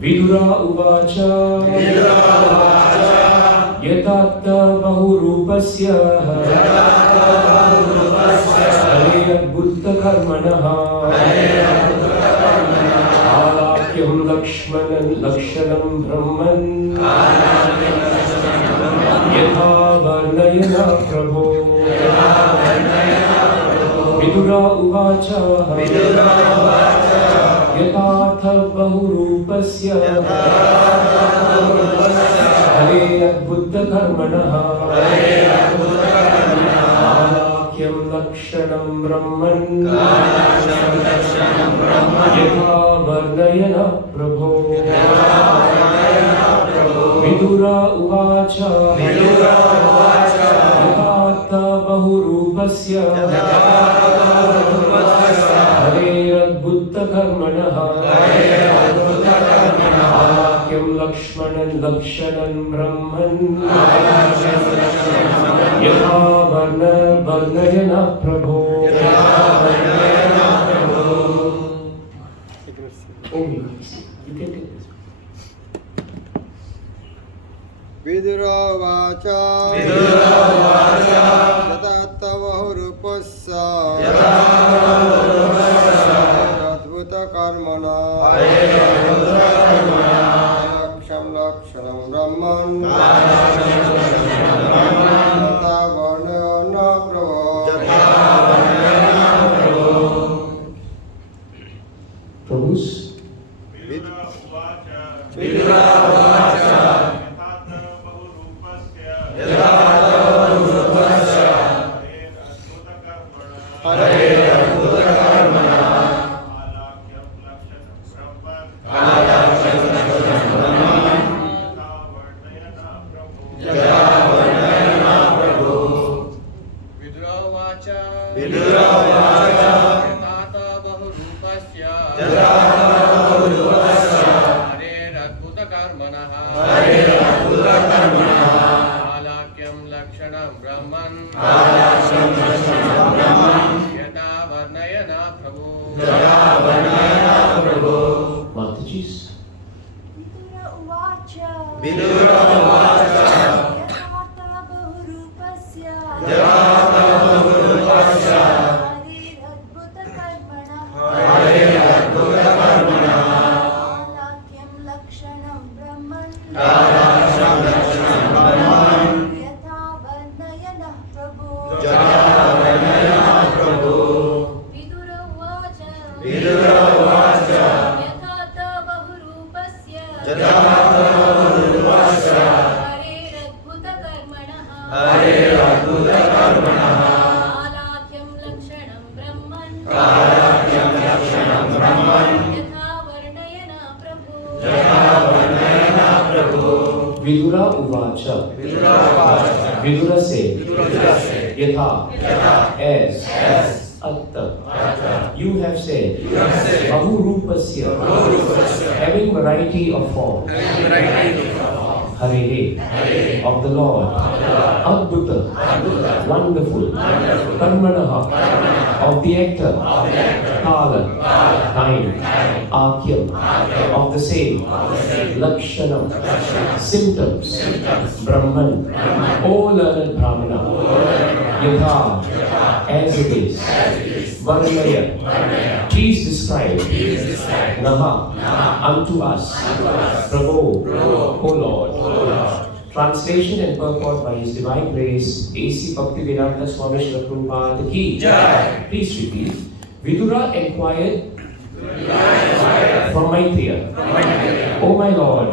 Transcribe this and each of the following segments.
Vidura uvacha यथात्थ बहुरूपस्य हरेरद्भुतकर्मणः आलाक्यं लक्षणं ब्रह्मन् यथा वर्णयन प्रभो। विदुर उवाच यथार्थ बहुरूपस्य हरेरद्भुतकर्मणः आलाक्यं लक्षणं ब्रह्मन् यथा वर्णयन प्रभो। विदुर उवाच यथार्थ बहुरूपस्य हरेरद्भुतकर्मणः आलाक्यं लक्षणं ब्रह्मन् यथा वर्णयन प्रभो। विदुरोवाच यथार्थ बहुरूपस्य हरेरद्भुतकर्मणः लक्षणं ब्रह्मन् यथा वर्णयन प्रभो। Prabhus? Vidura uvacha. Vidura said, Yatha, as, Atta. You have said, Bahurupasya, having variety of form. Hare, of the Lord. Adbhuta, wonderful. Karmanaha, of the actor. Kala, time. Akyam, of the same. Lakshanam, symptoms. Brahman, O learned Brahmana. Yatha, as it is. Varnaya, please describe. Naha, unto us. Prabhu, O Lord. Translation and purport by His Divine Grace, A.C. Bhaktivedanta Swami Srila Prabhupada ki Jai. Please repeat. Vidura inquired from Maitreya, O my Lord,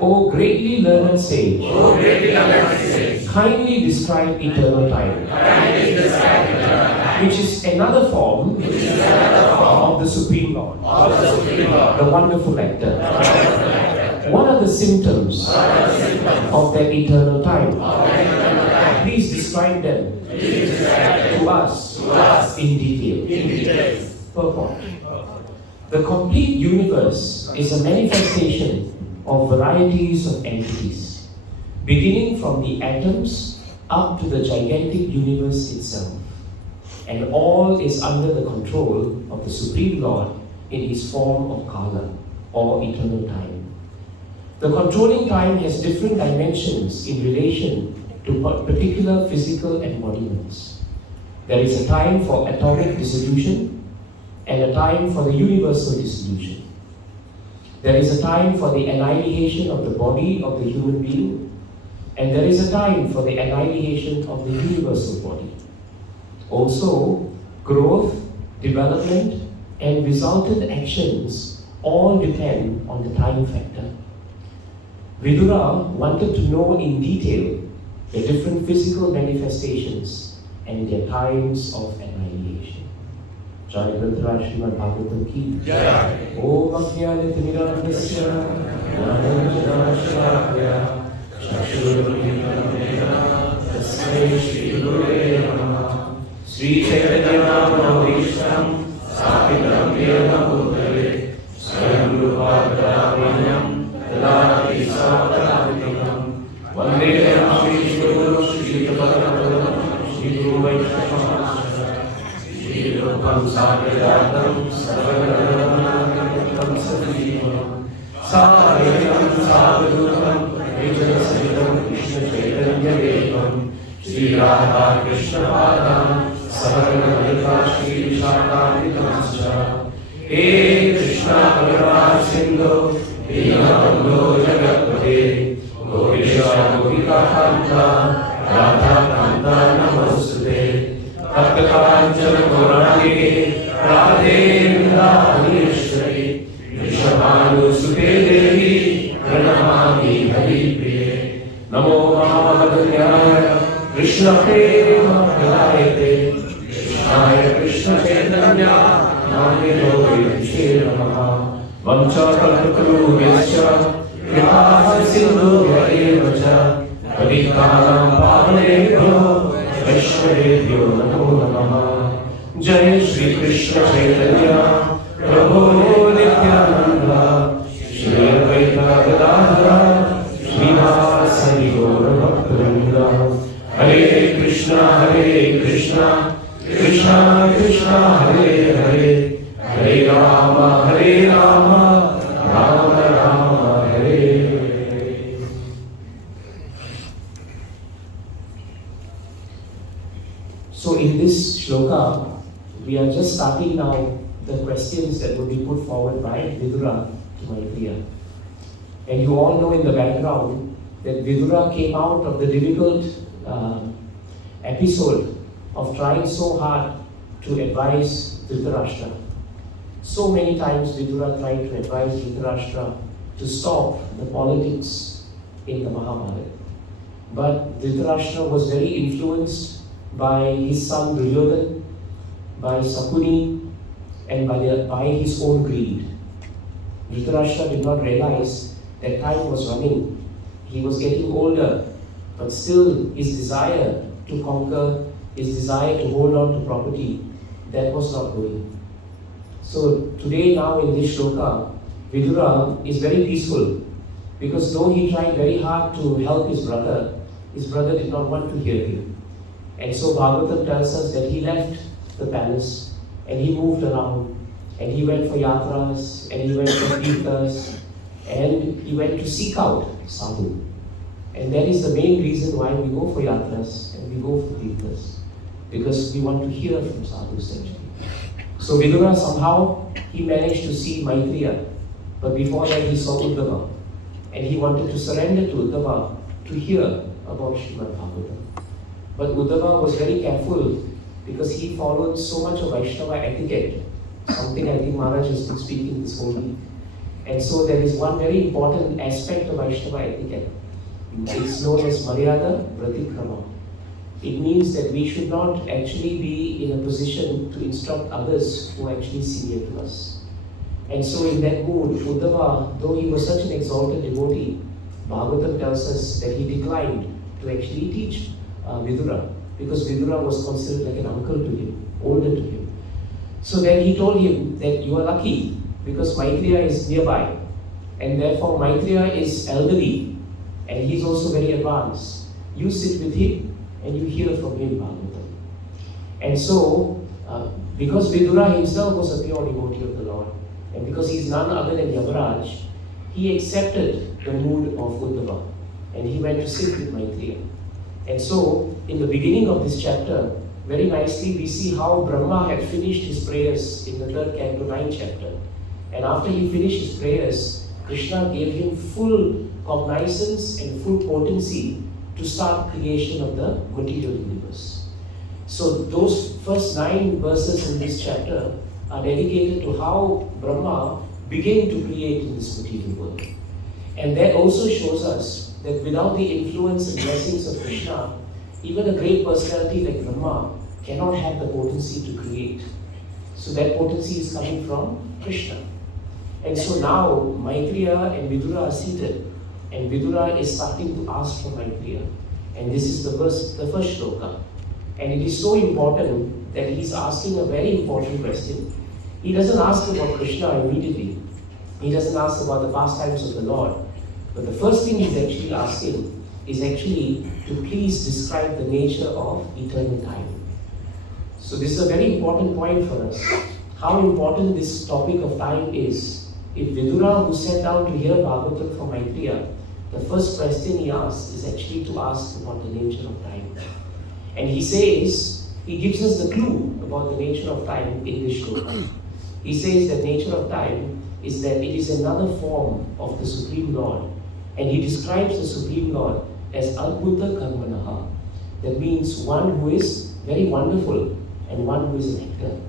O greatly learned sage, kindly describe eternal time, which is another form of the Supreme Lord, the wonderful actor. What are the symptoms of that eternal time? Please describe them to us in detail. Purport. The complete universe is a manifestation of varieties of entities, beginning from the atoms up to the gigantic universe itself. And all is under the control of the Supreme Lord in His form of Kala, or eternal time. The controlling time has different dimensions in relation to particular physical embodiments. There is a time for atomic dissolution and a time for the universal dissolution. There is a time for the annihilation of the body of the human being, and there is a time for the annihilation of the universal body. Also, growth, development, and resultant actions all depend on the time factor. Vidura wanted to know in detail the different physical manifestations and their times of annihilation. Jai Granthara Srimad Bhagavatam ki Jai. Om Ajnanatimirandasya Jnananjana Shalakya Chakshurumilitam Tasmai Shri Gurave Namaha Sri Chaitanya Manavishtam Sapitam Yena Bhutale Swayam Rupa Gadavanyam Tadati Savadavanyam Vandeham Shri Guru Shri Tapadam Shri Guru Vaishnava Shri Rupam Sagratam Sarvadam Sajivam Sarvadam Savadutam Vijayasaritam Krishna Chaitanya Devam Shri Radha Krishna Padam Sarvadam Shri Shakam He Krishna Bhagavan Sindhu Dinabandho Jagatpate Gopisha Gopika Kanta Radha Kanta Namostute Bhakta Kanchana Gaurani Radhe Vrindavaneshwari Vrishabhanu Sute Devi Pranamami Hari Priye Namo Mahavadanyaya Krishna Premanjana Krishnaya Krishna Chaitanya Namyo Vishwe Namaha Vancha Kalpatarubhyascha Kripa Sindhubhya eva cha Patitanam Pavanebhyo Vaishnavebhyo Namo Namaha Jai Shri Krishna Chaitanya Prabhu Nityananda Shri Advaita Gadadhara Srivasadi Gaura Bhaktivinoda Hare Krishna Krishna Krishna Hare Hare Hare Rama Rama Rama Hare Hare. So in this shloka, we are just starting now the questions that will be put forward by Vidura to Maitreya. And you all know in the background that Vidura came out of the difficult episode of trying so hard to advise Dhritarashtra. So many times Vidura tried to advise Dhritarashtra to stop the politics in the Mahabharata. But Dhritarashtra was very influenced by his son Duryodhana, by Sakuni, and by his own greed. Dhritarashtra did not realize that time was running. He was getting older, but still his desire to conquer, his desire to hold on to property, that was not going. So today now in this shloka, Vidura is very peaceful because though he tried very hard to help his brother did not want to hear him. And so Bhagavatam tells us that he left the palace and he moved around and he went for yatras and he went for kirtas and he went to seek out sadhu. And that is the main reason why we go for yatras and we go for kirtas, because we want to hear from sadhus actually. So Vidura somehow he managed to see Maitreya, but before that he saw Uddhava and he wanted to surrender to Uddhava to hear about Srimad Bhagavatam. But Uddhava was very careful because he followed so much of Vaishnava etiquette, something I think Maharaj has been speaking this whole week. And so there is one very important aspect of Vaishnava etiquette. It's known as Maryada Pratikrama. It means that we should not actually be in a position to instruct others who are actually senior to us. And so in that mood, Uddhava, though he was such an exalted devotee, Bhagavatam tells us that he declined to actually teach Vidura, because Vidura was considered like an uncle to him, older to him. So then he told him that you are lucky because Maitreya is nearby, and therefore Maitreya is elderly and he's also very advanced. You sit with him and you hear from him Bhagavatam. And so, because Vidura himself was a pure devotee of the Lord, and because he is none other than Yamaraj, he accepted the mood of Uddhava and he went to sit with Maitreya. And so, in the beginning of this chapter, very nicely we see how Brahma had finished his prayers in the 3rd canto, 9th chapter. And after he finished his prayers, Krishna gave him full cognizance and full potency to start creation of the material universe. So those first 9 verses in this chapter are dedicated to how Brahma began to create in this material world. And that also shows us that without the influence and blessings of Krishna, even a great personality like Brahma cannot have the potency to create. So that potency is coming from Krishna. And so now Maitreya and Vidura are seated, and Vidura is starting to ask for Maitreya. And this is the first shloka. And it is so important that he is asking a very important question. He doesn't ask about Krishna immediately. He doesn't ask about the pastimes of the Lord. But the first thing he's actually asking is actually to please describe the nature of eternal time. So this is a very important point for us. How important this topic of time is. If Vidura, who sat down to hear Bhagavatam from Maitreya, the first question he asks is actually to ask about the nature of time. And he says, he gives us the clue about the nature of time in this shloka. He says that nature of time is that it is another form of the Supreme Lord. And he describes the Supreme Lord as Adbhuta Karmanaha. That means one who is very wonderful and one who is an actor.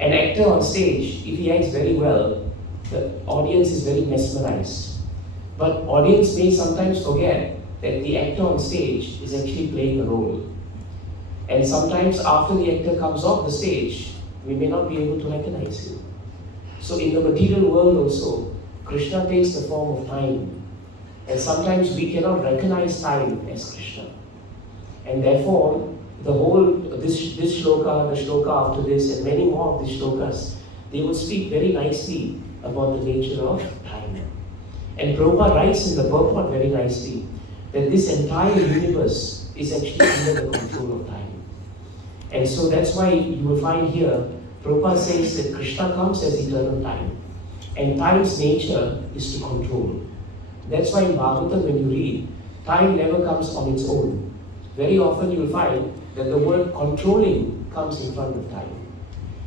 An actor on stage, if he acts very well, the audience is very mesmerized. But audience may sometimes forget that the actor on stage is actually playing a role. And sometimes after the actor comes off the stage, we may not be able to recognize him. So in the material world also, Krishna takes the form of time. And sometimes we cannot recognize time as Krishna. And therefore, the whole, this shloka, the shloka after this, and many more of these shlokas, they will speak very nicely about the nature of time. And Prabhupada writes in the purport very nicely that this entire universe is actually under the control of time. And so that's why you will find here, Prabhupada says that Krishna comes as eternal time. And time's nature is to control. That's why in Bhagavatam when you read, time never comes on its own. Very often you will find that the word controlling comes in front of time.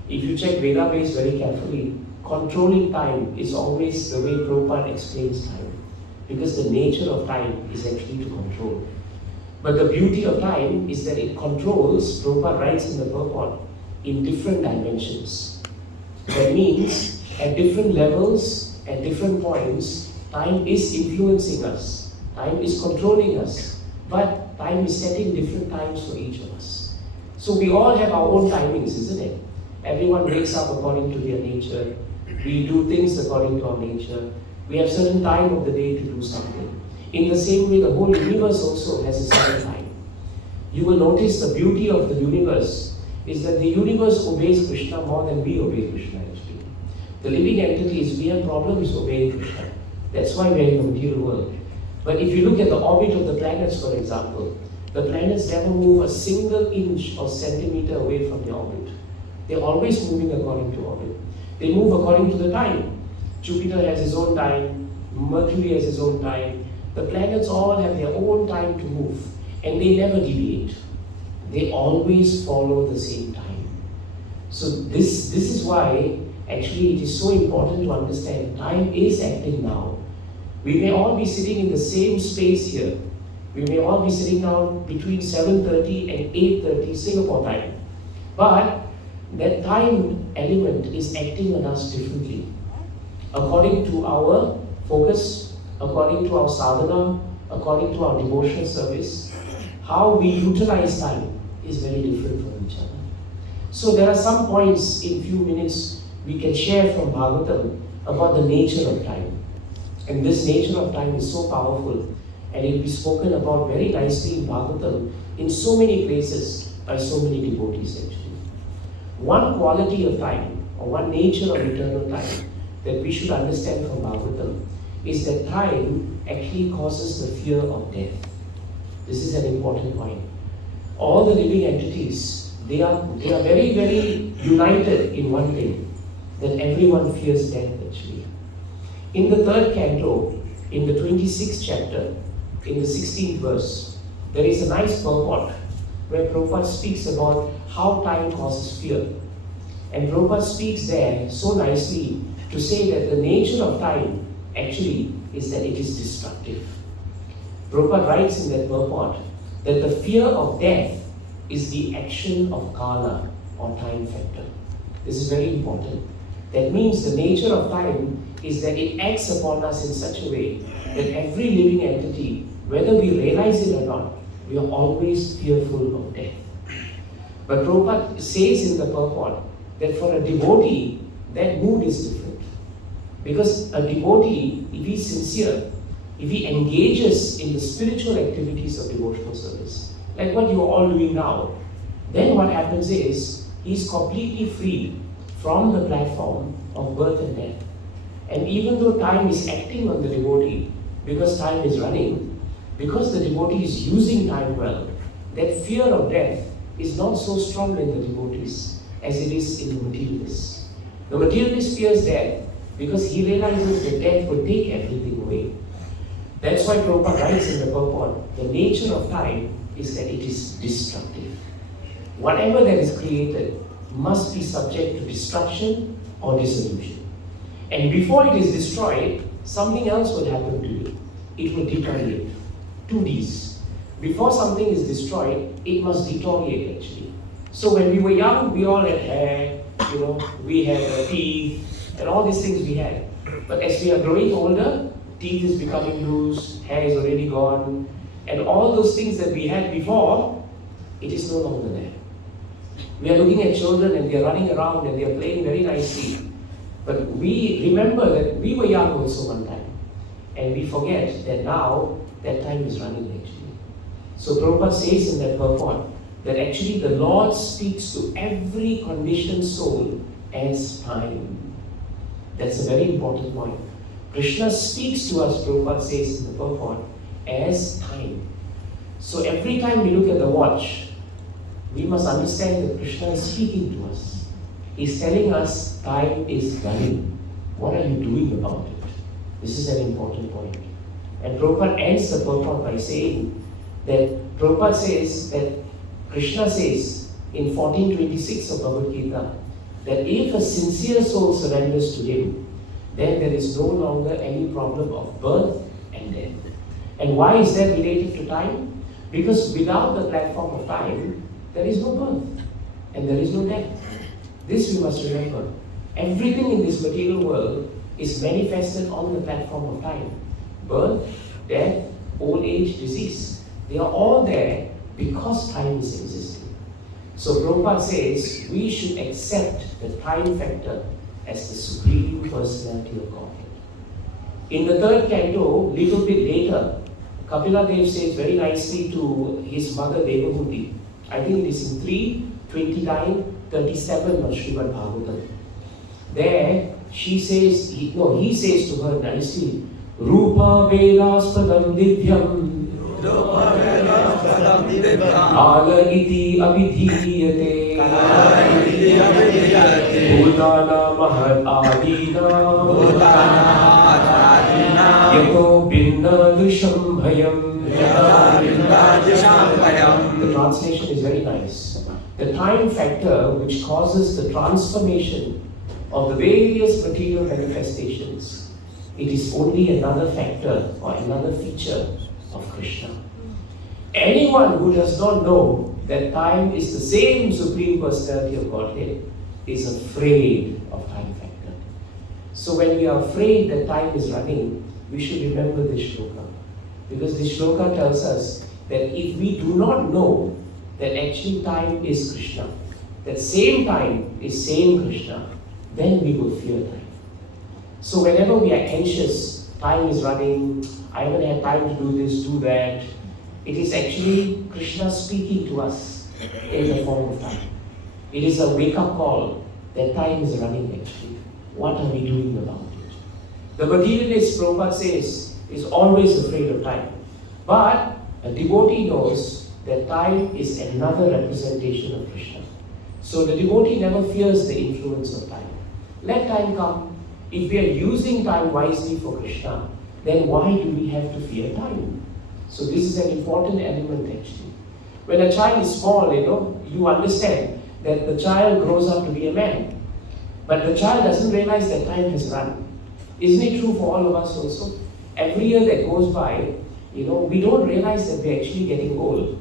If you check Veda-base very carefully, controlling time is always the way Prabhupada explains time. Because the nature of time is actually to control. But the beauty of time is that it controls, Prabhupada writes in the purport, in different dimensions. That means at different levels, at different points, time is influencing us. Time is controlling us. But time is setting different times for each of us. So we all have our own timings, isn't it? Everyone wakes up according to their nature. We do things according to our nature. We have certain time of the day to do something. In the same way, the whole universe also has a certain time. You will notice the beauty of the universe is that the universe obeys Krishna more than we obey Krishna actually. The living entities, we have problems obeying Krishna. That's why we're in the material world. But if you look at the orbit of the planets, for example, the planets never move a single inch or centimeter away from their orbit. They're always moving according to orbit. They move according to the time. Jupiter has his own time, Mercury has his own time. The planets all have their own time to move, and they never deviate. They always follow the same time. So this is why actually it is so important to understand time is acting now. We may all be sitting in the same space here. We may all be sitting down between 7:30 and 8:30 Singapore time. But that time element is acting on us differently. According to our focus, according to our sadhana, according to our devotional service, how we utilize time is very different from each other. So there are some points in few minutes we can share from Bhagavatam about the nature of time. And this nature of time is so powerful, and it will be spoken about very nicely in Bhagavatam in so many places by so many devotees actually. One quality of time, or one nature of eternal time that we should understand from Bhagavatam is that time actually causes the fear of death. This is an important point. All the living entities, they are very, very united in one thing, that everyone fears death actually. In the third canto, in the 26th chapter, in the 16th verse, there is a nice purport where Prabhupada speaks about how time causes fear. And Prabhupada speaks there so nicely to say that the nature of time actually is that it is destructive. Prabhupada writes in that purport that the fear of death is the action of kala or time factor. This is very important. That means the nature of time is that it acts upon us in such a way that every living entity, whether we realize it or not, we are always fearful of death. But Prabhupada says in the purport that for a devotee, that mood is different. Because a devotee, if he is sincere, if he engages in the spiritual activities of devotional service, like what you are all doing now, then what happens is, he is completely freed from the platform of birth and death. And even though time is acting on the devotee, because time is running, because the devotee is using time well, that fear of death is not so strong in the devotees as it is in the materialists. The materialist fears death because he realizes that death will take everything away. That's why Prabhupada writes in the purport, the nature of time is that it is destructive. Whatever that is created must be subject to destruction or dissolution. And before it is destroyed, something else will happen to you. It will deteriorate. 2 Ds. Before something is destroyed, it must deteriorate actually. So when we were young, we all had hair, we had teeth, and all these things we had. But as we are growing older, teeth is becoming loose, hair is already gone, and all those things that we had before, it is no longer there. We are looking at children and they are running around and they are playing very nicely. But we remember that we were young also one time. And we forget that now that time is running actually. So Prabhupada says in that purport that actually the Lord speaks to every conditioned soul as time. That's a very important point. Krishna speaks to us, Prabhupada says in the purport, as time. So every time we look at the watch, we must understand that Krishna is speaking to us. He's telling us time is running. What are you doing about it? This is an important point. And Prabhupada ends the purport by saying that Prabhupada says that Krishna says in 1426 of Bhagavad Gita that if a sincere soul surrenders to him, then there is no longer any problem of birth and death. And why is that related to time? Because without the platform of time, there is no birth and there is no death. This we must remember. Everything in this material world is manifested on the platform of time. Birth, death, old age, disease. They are all there because time is existing. So Prabhupada says we should accept the time factor as the Supreme Personality of Godhead. In the third canto, little bit later, Kapila Dev says very nicely to his mother Devakinandan. I think it is in 3:29:37 of Srimad Bhagavatam. There, he says to her nicely, Rupa Vedaspadam Divyam Kala iti abhidhiyate Bhutana Mahad Adina Yato Binna Dusham Bhayam. The translation is very nice. The time factor which causes the transformation of the various material manifestations, it is only another factor or another feature of Krishna. Anyone who does not know that time is the same Supreme Personality of Godhead is afraid of time factor. So when we are afraid that time is running, we should remember this shloka. Because this shloka tells us that if we do not know that actually time is Krishna, that same time is same Krishna, then we will fear time. So whenever we are anxious, time is running, I haven't had time to do this, do that, it is actually Krishna speaking to us in the form of time. It is a wake-up call that time is running actually. What are we doing about it? The materialist, Prabhupada says, is always afraid of time. But a devotee knows that time is another representation of Krishna. So the devotee never fears the influence of time. Let time come. if we are using time wisely for Krishna, then why do we have to fear time? So this is an important element actually. When a child is small, you understand that the child grows up to be a man. But the child doesn't realize that time has run. Isn't it true for all of us also? Every year that goes by, we don't realize that we're actually getting old.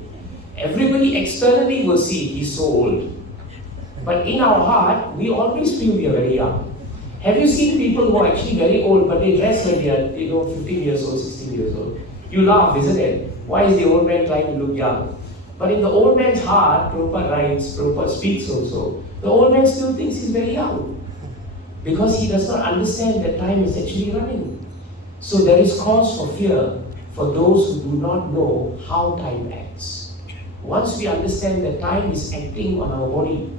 Everybody externally will see he's so old. But in our heart, we always feel we are very young. Have you seen people who are actually very old, but they dress like they are 15 years old, 16 years old? You laugh, isn't it? Why is the old man trying to look young? But in the old man's heart, Prabhupada writes, Prabhupada speaks also, the old man still thinks he's very young. Because he does not understand that time is actually running. So there is cause for fear for those who do not know how time acts. Once we understand that time is acting on our body,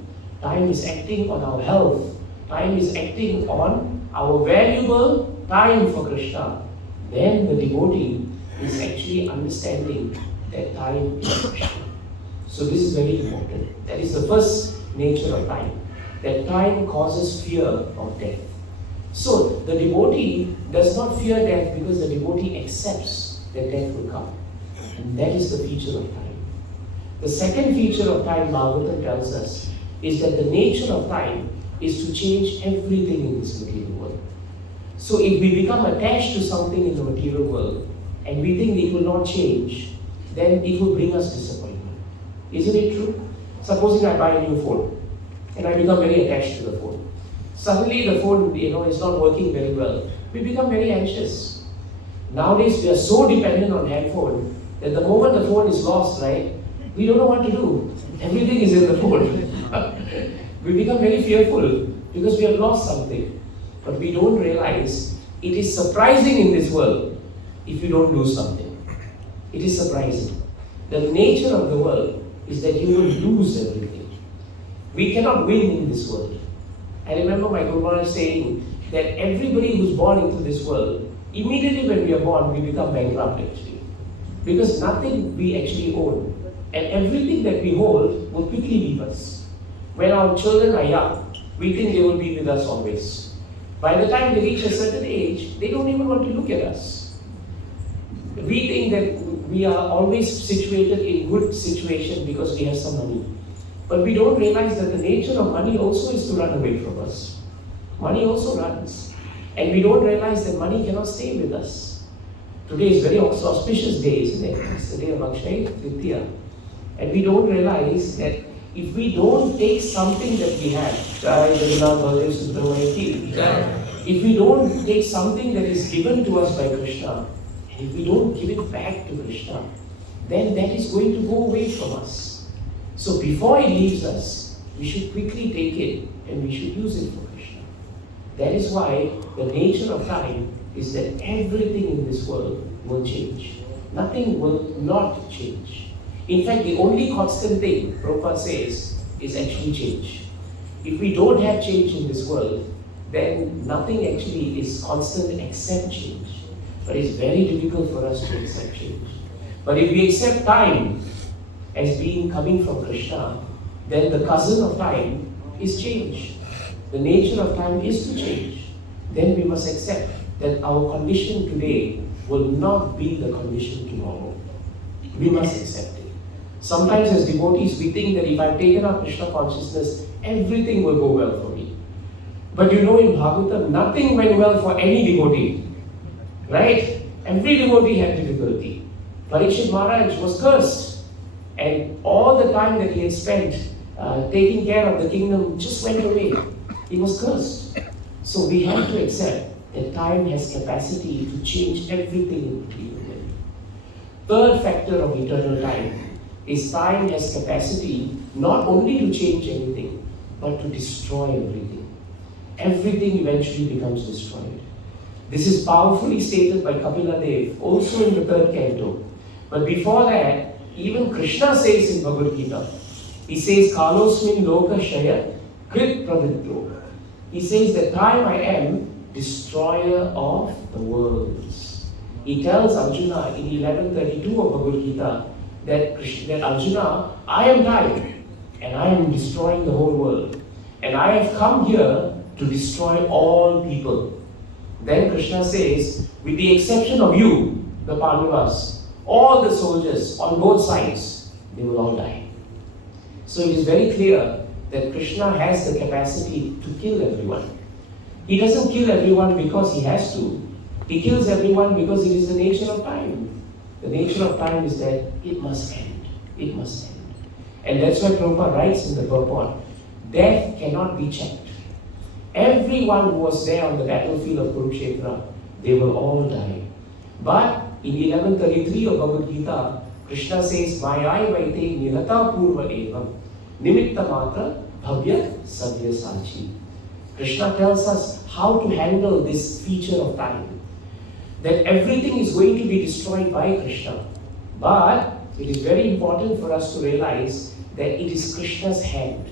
time is acting on our health, time is acting on our valuable time for Krishna, then the devotee is actually understanding that time is Krishna. So this is very important. That is the first nature of time. That time causes fear of death. So the devotee does not fear death because the devotee accepts that death will come. And that is the feature of time. The second feature of time, Bhagavatam tells us, is that the nature of time is to change everything in this material world. So if we become attached to something in the material world and we think it will not change, then it will bring us disappointment. Isn't it true? Supposing I buy a new phone and I become very attached to the phone. Suddenly the phone is not working very well. We become very anxious. Nowadays we are so dependent on handphone that the moment the phone is lost, right, we don't know what to do. Everything is in the phone. We become very fearful because we have lost something. But we don't realize it is surprising in this world if you don't lose something. It is surprising. The nature of the world is that you will lose everything. We cannot win in this world. I remember my Guru Maharaj saying that everybody who's born into this world, immediately when we are born, we become bankrupt actually. Because nothing we actually own. And everything that we hold will quickly leave us. When our children are young, we think they will be with us always. By the time they reach a certain age, they don't even want to look at us. We think that we are always situated in good situation because we have some money. But we don't realize that the nature of money also is to run away from us. Money also runs. And we don't realize that money cannot stay with us. Today is very auspicious day, isn't it? It's the day of Akshaya Tritiya. And we don't realize that if we don't take something that we have, if we don't take something that is given to us by Krishna, and if we don't give it back to Krishna, then that is going to go away from us. So before it leaves us, we should quickly take it and we should use it for Krishna. That is why the nature of time is that everything in this world will change. Nothing will not change. In fact, the only constant thing, Prabhupada says, is actually change. If we don't have change in this world, then nothing actually is constant except change. But it's very difficult for us to accept change. But if we accept time as being coming from Krishna, then the cousin of time is change. The nature of time is to change. Then we must accept that our condition today will not be the condition tomorrow. We must accept it. Sometimes as devotees, we think that if I've taken up Krishna consciousness, everything will go well for me. But in Bhagavatam, nothing went well for any devotee. Right? Every devotee had difficulty. Parikshit Maharaj was cursed. And all the time that he had spent taking care of the kingdom just went away. He was cursed. So we have to accept that time has capacity to change everything in material world. Third factor of eternal time is time has capacity not only to change anything, but to destroy everything. Everything eventually becomes destroyed. This is powerfully stated by Kapila Dev, also in the third canto. But before that, even Krishna says in Bhagavad Gita, he says, Kalosmin loka shaya krit pravritto. He says that time I am destroyer of the worlds. He tells Arjuna in 11:32 of Bhagavad Gita that Arjuna, I am time and I am destroying the whole world. And I have come here to destroy all people. Then Krishna says, with the exception of you, the Pandavas, all the soldiers on both sides, they will all die. So it is very clear that Krishna has the capacity to kill everyone. He doesn't kill everyone because he has to. He kills everyone because it is the nature of time. The nature of time is that it must end. It must end. And that's why Prabhupada writes in the purport, death cannot be checked. Everyone who was there on the battlefield of Kurukshetra, they will all die. But in 1133 of Bhagavad Gita, Krishna says, Maya vaite nihata purva evam nimitta matra bhavya savya sachi. Krishna tells us how to handle this feature of time. That everything is going to be destroyed by Krishna. But it is very important for us to realize that it is Krishna's hand.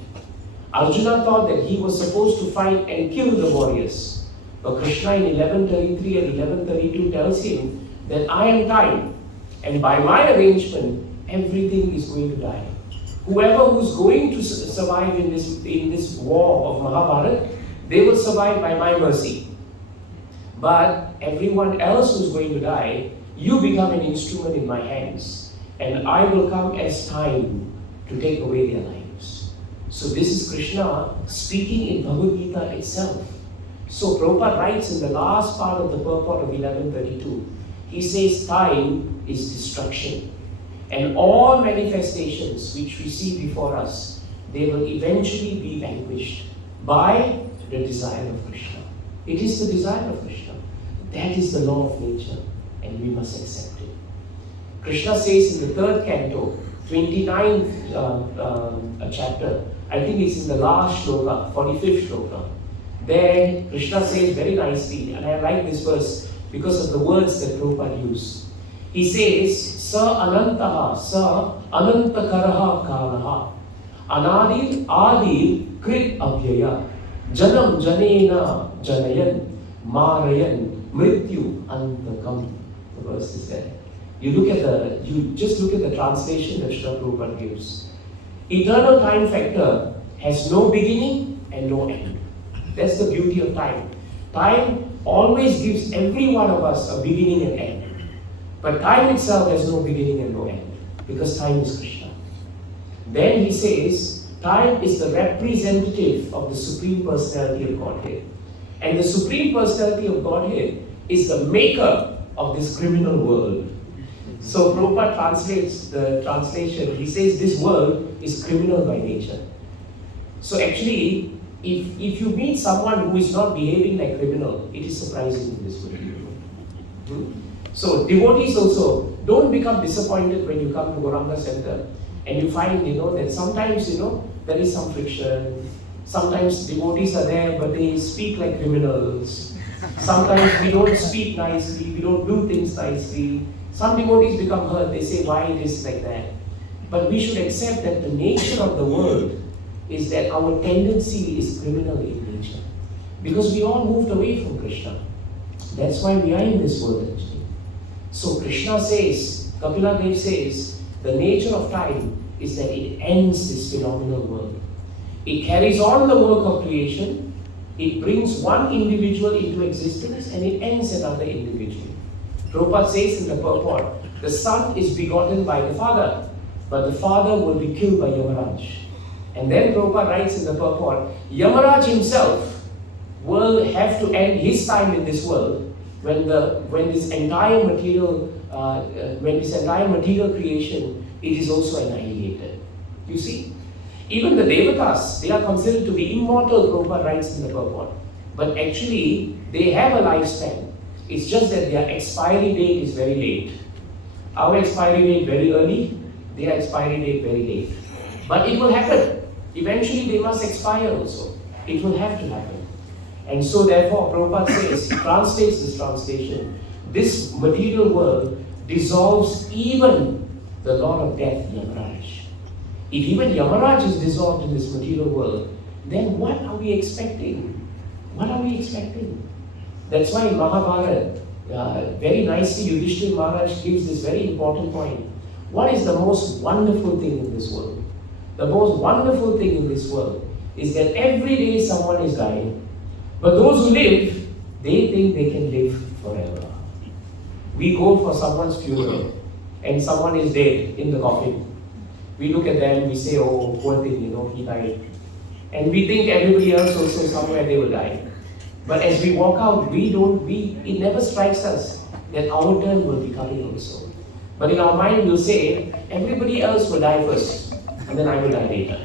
Arjuna thought that he was supposed to fight and kill the warriors. But Krishna in 1133 and 1132 tells him that I am time, and by my arrangement, everything is going to die. Whoever who's going to survive in this war of Mahabharata, they will survive by my mercy. But everyone else who's going to die, you become an instrument in my hands, and I will come as time to take away their lives. So this is Krishna speaking in Bhagavad Gita itself. So Prabhupada writes in the last part of the purport of 1132, he says time is destruction. And all manifestations which we see before us, they will eventually be vanquished by the desire of Krishna. It is the desire of Krishna. That is the law of nature, and we must accept it. Krishna says in the 3rd canto, 29th chapter, I think it's in the last shloka, 45th shloka. There, Krishna says very nicely, and I like this verse because of the words that Prabhupada used. He says, Sa anantaha, sa anantakaraha kalaha, anadir adir krit abhyaya, janam janena janayan, marayan, mrityu antakam. The verse is there. You just look at the translation that Srila Prabhupada gives. Eternal time factor has no beginning and no end. That's the beauty of time. Time always gives every one of us a beginning and end. But time itself has no beginning and no end, because time is Krishna. Then he says, time is the representative of the Supreme Personality of Godhead. And the Supreme Personality of Godhead is the maker of this criminal world. So Prabhupada translates the translation. He says this world is criminal by nature. So actually, if you meet someone who is not behaving like criminal, it is surprising in this world. So devotees also, don't become disappointed when you come to Gauranga Center and you find, that sometimes, there is some friction. Sometimes devotees are there, but they speak like criminals. Sometimes we don't speak nicely, we don't do things nicely. Some devotees become hurt, they say, why it is like that? But we should accept that the nature of the world is that our tendency is criminal in nature. Because we all moved away from Krishna. That's why we are in this world actually. So Krishna says, Kapila Dev says, the nature of time is that it ends this phenomenal world. It carries on the work of creation, it brings one individual into existence, and it ends another individual. Prabhupada says in the purport, the son is begotten by the father, but the father will be killed by Yamaraj. And then Prabhupada writes in the purport, Yamaraj himself will have to end his time in this world when this entire material creation, it is also annihilated. You see? Even the devatas, they are considered to be immortal, Prabhupada writes in the purport. But actually, they have a lifespan. It's just that their expiry date is very late. Our expiry date very early, their expiry date very late. But it will happen. Eventually they must expire also. It will have to happen. And so therefore, Prabhupada says, he translates this translation, this material world dissolves even the Lord of Death, Yamaraj. If even Yamaraj is dissolved in this material world, then what are we expecting? What are we expecting? That's why in Mahabharata, very nicely Yudhishthira Maharaj gives this very important point. What is the most wonderful thing in this world? The most wonderful thing in this world is that every day someone is dying, but those who live, they think they can live forever. We go for someone's funeral and someone is dead in the coffin. We look at them, we say, oh, poor thing, he died. And we think everybody else also somewhere they will die. But as we walk out, it never strikes us that our turn will be coming also. But in our mind, we'll say, everybody else will die first, and then I will die later.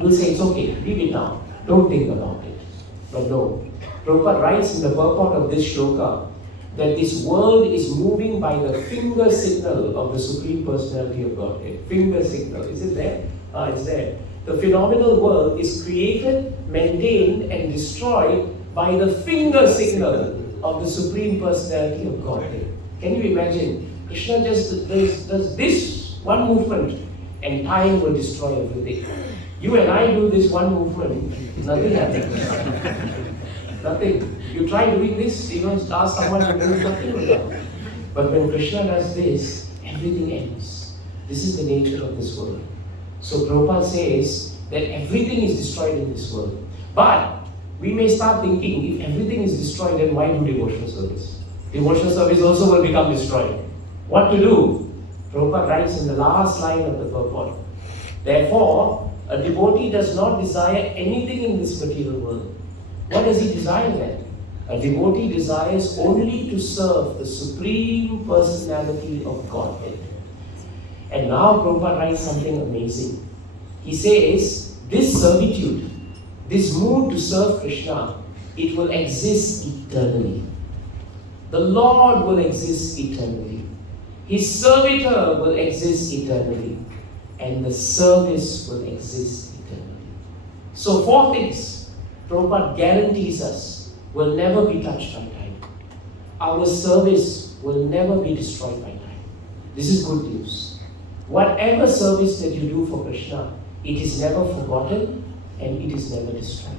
We'll say, it's okay, leave it now. Don't think about it. But no. Prabhupada writes in the purport of this shloka that this world is moving by the finger signal of the Supreme Personality of Godhead. Finger signal. Is it there? It's there. The phenomenal world is created, maintained, and destroyed by the finger signal of the Supreme Personality of Godhead. Can you imagine? Krishna just does this one movement and time will destroy everything. You and I do this one movement, nothing happens. Nothing. You try doing this, ask someone to do nothing will happen. But when Krishna does this, everything ends. This is the nature of this world. So Prabhupada says that everything is destroyed in this world. But we may start thinking, if everything is destroyed, then why do devotional service? Devotional service also will become destroyed. What to do? Prabhupada writes in the last line of the purport. Therefore, a devotee does not desire anything in this material world. What does he desire then? A devotee desires only to serve the Supreme Personality of Godhead. And now Prabhupada writes something amazing. He says, this servitude, this mood to serve Krishna, it will exist eternally. The Lord will exist eternally. His servitor will exist eternally. And the service will exist eternally. So 4 things Prabhupada guarantees us will never be touched by time. Our service will never be destroyed by time. This is good news. Whatever service that you do for Krishna, it is never forgotten and it is never destroyed.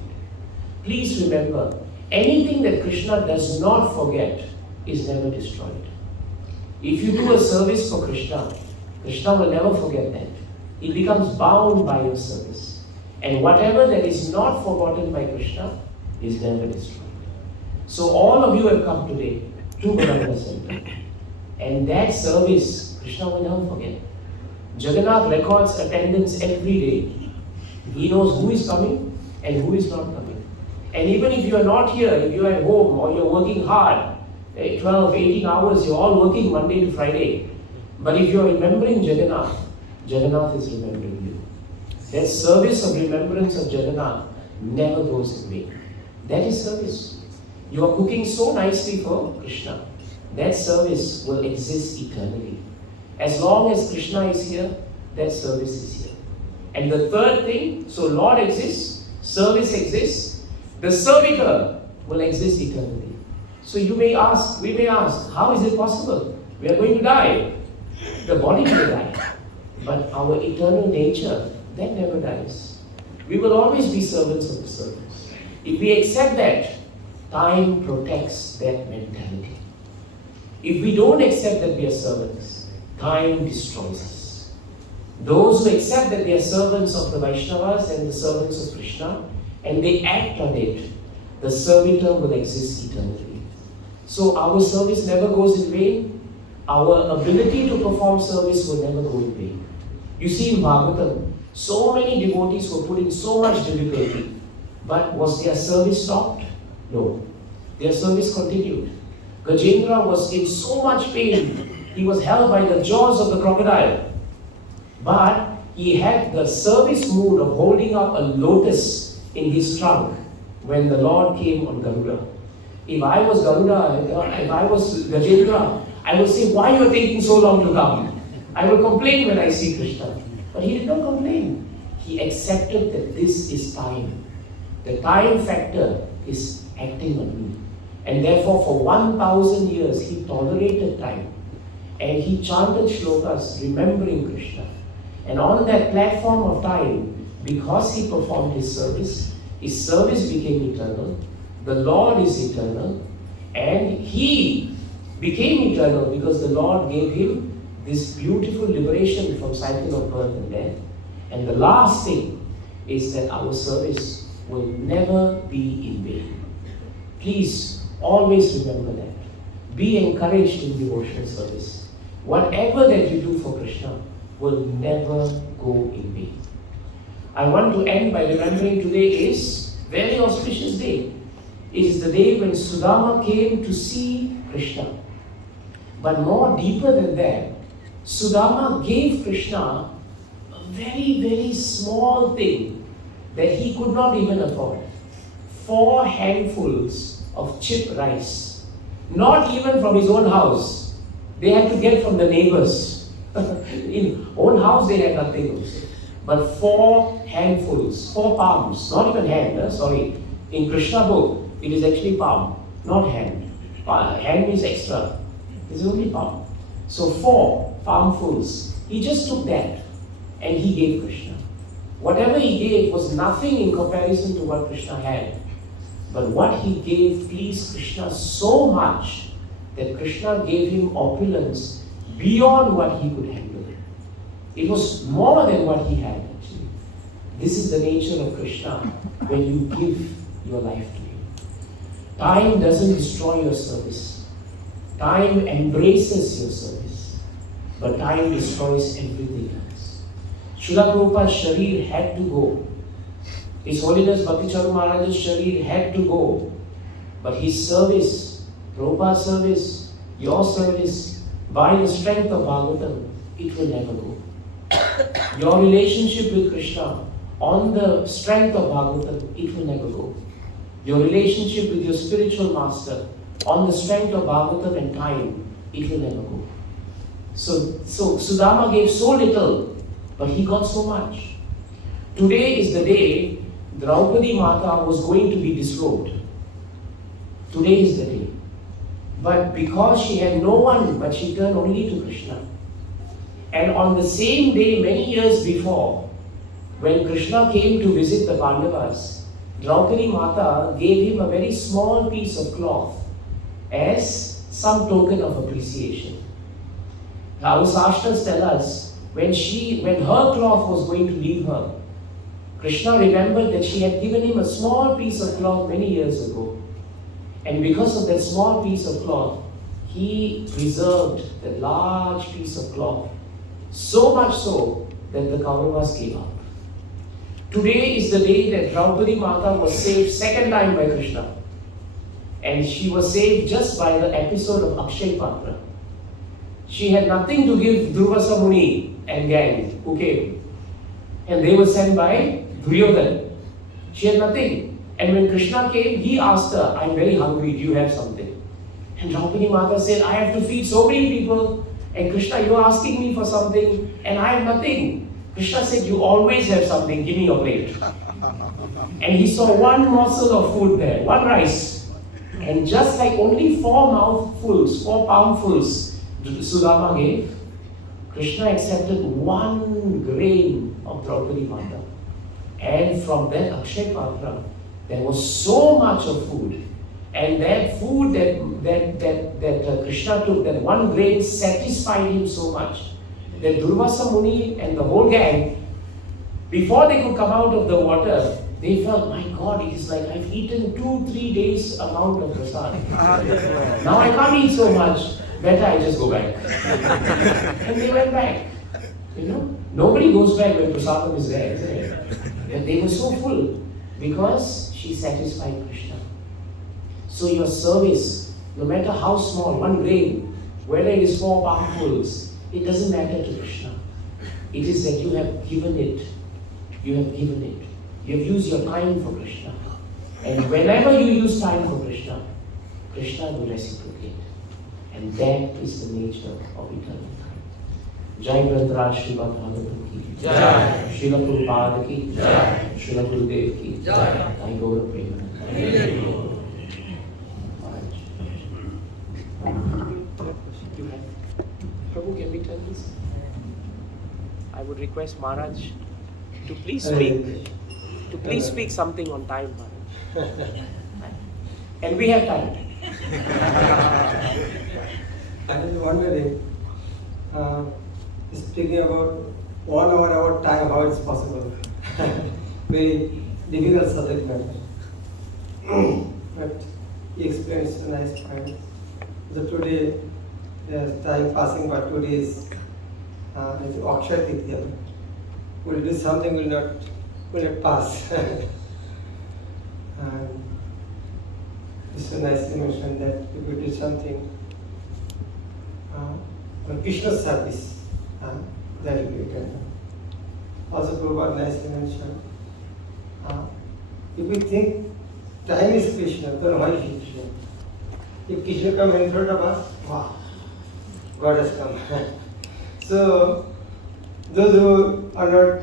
Please remember, anything that Krishna does not forget is never destroyed. If you do a service for Krishna, Krishna will never forget that. He becomes bound by your service. And whatever that is not forgotten by Krishna is never destroyed. So all of you have come today to Bhagavatam Center. And that service, Krishna will never forget. Jagannath records attendance every day. He knows who is coming and who is not coming. And even if you are not here, if you are at home or you are working hard, 12, 18 hours, you are all working Monday to Friday. But if you are remembering Jagannath, Jagannath is remembering you. That service of remembrance of Jagannath never goes in vain. That is service. You are cooking so nicely for Krishna. That service will exist eternally. As long as Krishna is here, that service is here. And the third thing, so Lord exists, service exists, the servitor will exist eternally. So we may ask, how is it possible? We are going to die. The body will die. But our eternal nature, that never dies. We will always be servants of the servants. If we accept that, time protects that mentality. If we don't accept that we are servants, time destroys us. Those who accept that they are servants of the Vaishnavas and the servants of Krishna, and they act on it, the servitor will exist eternally. So our service never goes in vain. Our ability to perform service will never go in vain. You see in Bhagavatam, so many devotees were put in so much difficulty. But was their service stopped? No. Their service continued. Gajendra was in so much pain. He was held by the jaws of the crocodile. But he had the service mood of holding up a lotus in his trunk when the Lord came on Garuda. If I was Garuda, if I was Gajendra, I would say, why you are taking so long to come? I will complain when I see Krishna. But he did not complain. He accepted that this is time. The time factor is acting on me. And therefore for 1,000 years he tolerated time. And he chanted shlokas remembering Krishna. And on that platform of time, because he performed his service became eternal. The Lord is eternal. And he became eternal because the Lord gave him this beautiful liberation from cycle of birth and death. And the last thing is that our service will never be in vain. Please Always remember that. Be encouraged in devotional service. Whatever that you do for Krishna will never go in vain. I want to end by remembering today is very auspicious day. It is the day when Sudama came to see Krishna. But more deeper than that, Sudama gave Krishna a very, very small thing that he could not even afford. 4 handfuls of chip rice. Not even from his own house. They had to get from the neighbors. In own house they had nothing also. But 4 handfuls, 4 palms, not even hand, sorry. In Krishna book, it is actually palm, not hand. Hand is extra. This is only palm. So 4 palmfuls. He just took that and he gave Krishna. Whatever he gave was nothing in comparison to what Krishna had. But what he gave pleased Krishna so much that Krishna gave him opulence beyond what he could handle. It was more than what he had actually. This is the nature of Krishna when you give your life to him. Time doesn't destroy your service. Time embraces your service. But time destroys everything else. Srila Prabhupada's sharir had to go. His Holiness Bhakti Maharaj's sharir had to go. But his service, Prabhupada's service, your service, by the strength of bhagavatam, it will never go. Your relationship with Krishna, on the strength of bhagavatam, it will never go. Your relationship with your spiritual master, on the strength of bhagavatam and time, it will never go. So Sudama gave so little, but he got so much. Today is the day Draupadi Mata was going to be disrobed. Today is the day. But because she had no one, but she turned only to Krishna. And on the same day, many years before, when Krishna came to visit the Pandavas, Draupadi Mata gave him a very small piece of cloth as some token of appreciation. Our Shastras tell us, when her cloth was going to leave her, Krishna remembered that she had given him a small piece of cloth many years ago. And because of that small piece of cloth, he preserved that large piece of cloth. So much so that the Kauravas gave up. Today is the day that Draupadi Mata was saved second time by Krishna. And she was saved just by the episode of Akshay Patra. She had nothing to give Durvasa Muni and gang who came. And they were sent by Duryodhana. She had nothing. And when Krishna came, he asked her, I'm very hungry, do you have something? And Draupadi Mata said, I have to feed so many people. And Krishna, you're asking me for something and I have nothing. Krishna said, you always have something, give me your plate. And he saw one morsel of food there, one rice. And just like only 4 mouthfuls, 4 palmfuls Sudama gave, Krishna accepted 1 grain of Draupadi Mata. And from that Akshay Patra, there was so much of food. And that food that Krishna took, that 1 grain satisfied him so much that Durvasa Muni and the whole gang, before they could come out of the water, they felt, my God, it is like I've eaten 2-3 days amount of prasad. Now I can't eat so much, better I just go back. And they went back. You know, nobody goes back when prasadam is there, isn't it? And they were so full because she satisfied Krishna. So your service, no matter how small, 1 grain, whether it is 4 palmfuls, it doesn't matter to Krishna. It is that you have given it. You have given it. You have used your time for Krishna. And whenever you use time for Krishna, Krishna will reciprocate. And that is the nature of eternal time. Jai Grantaraj Srimad Bhagavatam ki Jai, Srila Prabhupada ki Jai, Srila Gurudev ki Jai, Jai Gaura Premanjana. Prabhu, can we turn this? I would request Maharaj to please speak. To please speak something on time, Maharaj. And we have time. I was wondering, speaking about 1 hour our time, how it's possible. Very difficult subject matter. But he explained so nice point. So today, time passing, but today is Akshaya Tritiya. We'll do something, will not pass. And it's so nicely mentioned that if we do something on Krishna's service, that will be eternal. Also, Prabhupada nicely mentioned, if we think time is Krishna, then why is he Krishna? If Krishna comes in front of us, wow, God has come. So, those who are not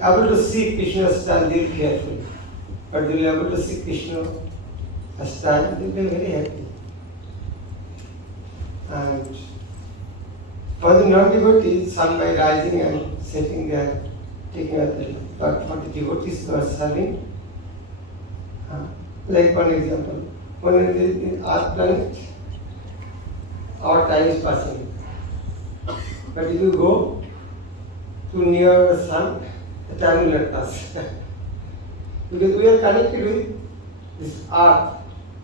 able to see Krishna's time, they will be careful. But they will be able to see Krishna as time, they will be very happy. And for the non-devotees, sun by rising and sitting there, taking a pill. But for the devotees who are serving, like one example, when in our planet, our time is passing. But if you go to near the sun, the time will not pass. Because we are connected with this earth,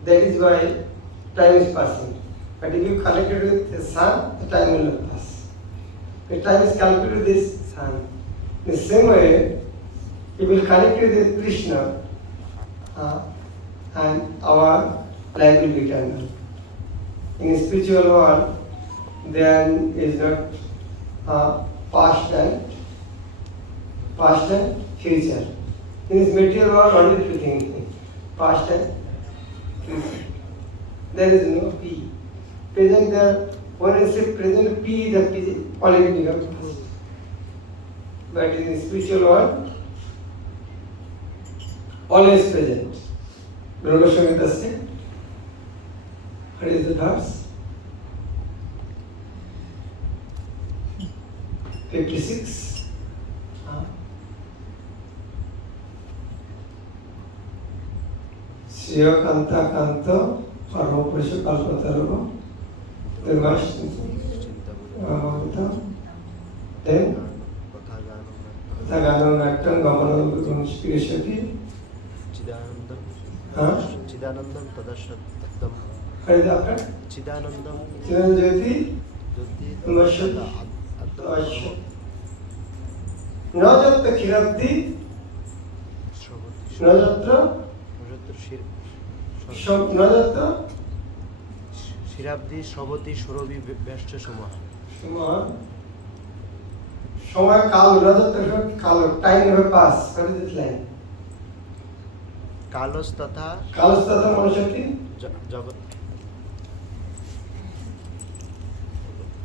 that is why time is passing. But if you connected with the sun, the time will not pass. The time is connected with this sun. In the same way, if we connect with Krishna, and our life will be eternal. In the spiritual world, there is not past and future. In this material world, only two things: past and future. There is no P. Present there, when I say present P, the P already becomes past. But in the spiritual world, always present. Brahma Samhita said, what is the verse? 56. Shriya Kanta Kanto Parma Purusha Kalpatarugo. The verse. Then Taganam Nattam Gamanam Vikram Spirishati. Chidanandam Tadashatam. What is after? Chidanandam Jyoti Mashat Najatra Khirabdi Najatra Najatra Shirabdi Shrabati Shurabi Vyascha Sumah. Somewhere Kal Najatra Kal time never pass. What is this line? Kalos Tatha Manashati? Jagat.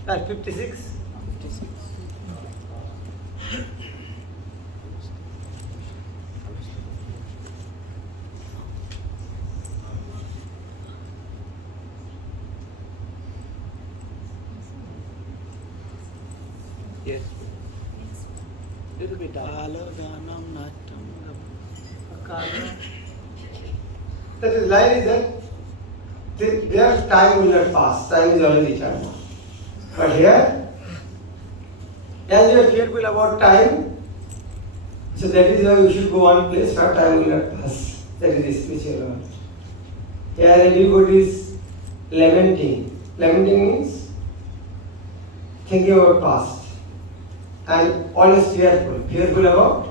56. Yes. Little bit down. That is line is that their time will not pass. Time is already eternal. But here, as you are careful about time, so that is why we should go one place where time will not pass. That is the spiritual world. Here everybody is lamenting. Lamenting means thinking about past. And always fearful about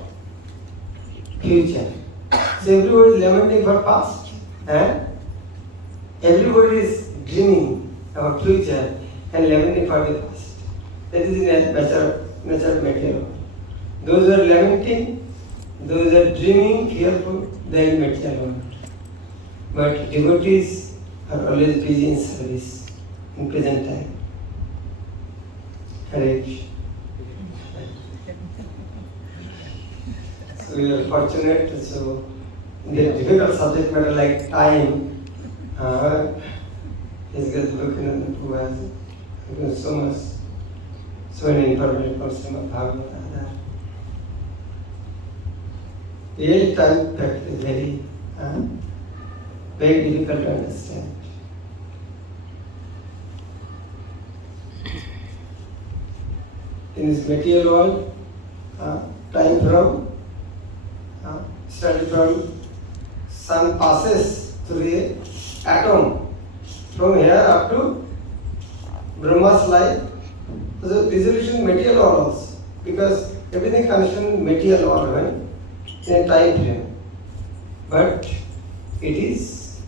future. So everybody is lamenting for past and everybody is dreaming about future and lamenting for the past. That is the nature of material. Those who are lamenting, those who are dreaming, fearful, they are material. But devotees are always busy in service in present time. Hare Krishna. So we are fortunate. So in the difficult subject matter like time, is Devakinandan who has given so many information from Srimad Bhagavatam. Real time fact is very difficult to understand. In this material world, time from started from sun passes through the atom from here up to Brahma's life. So resolution material world also, because everything concerns material world in a time frame. But it is